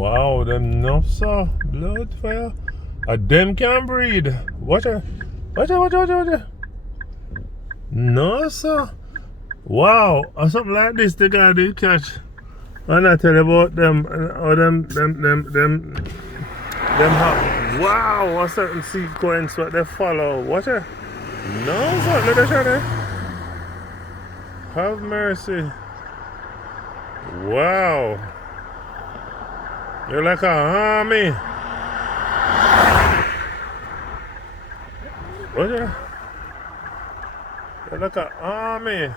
Wow, them nuts, sir. Blood fire. Them can breed. Watch it. Watch it, watch it, watch it, watch it. No, sir. Wow. Or something like this they gotta catch. And I tell you about them, or them have, wow, a certain sequence what they follow. Watch it. No, sir. Look at that there. Have mercy. Wow. You're like a army. Watch it. You're like an army.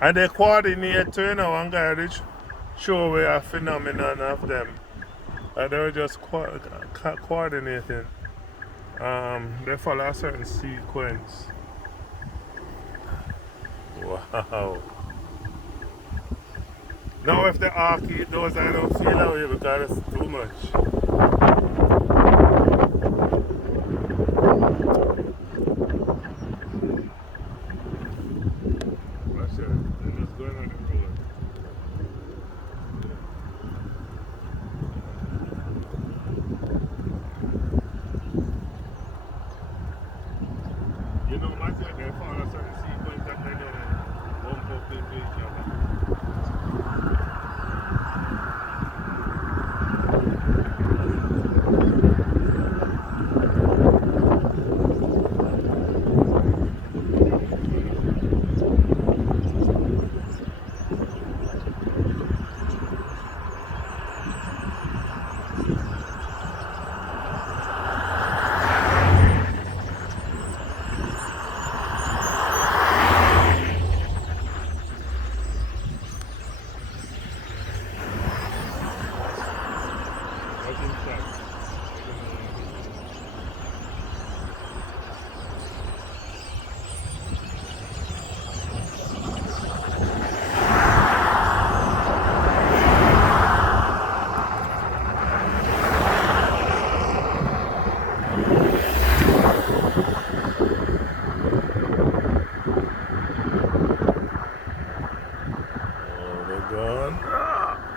And they coordinate too, you know, one guy reach show we a phenomenon of them. And they were just coordinating. They follow a certain sequence. Wow. Now if the arc eat those, I don't feel that way because it's too much. Watch it. They're just going on the road. You know, my thing, they follow a certain sequence that they don't bump up into each other. What's inside?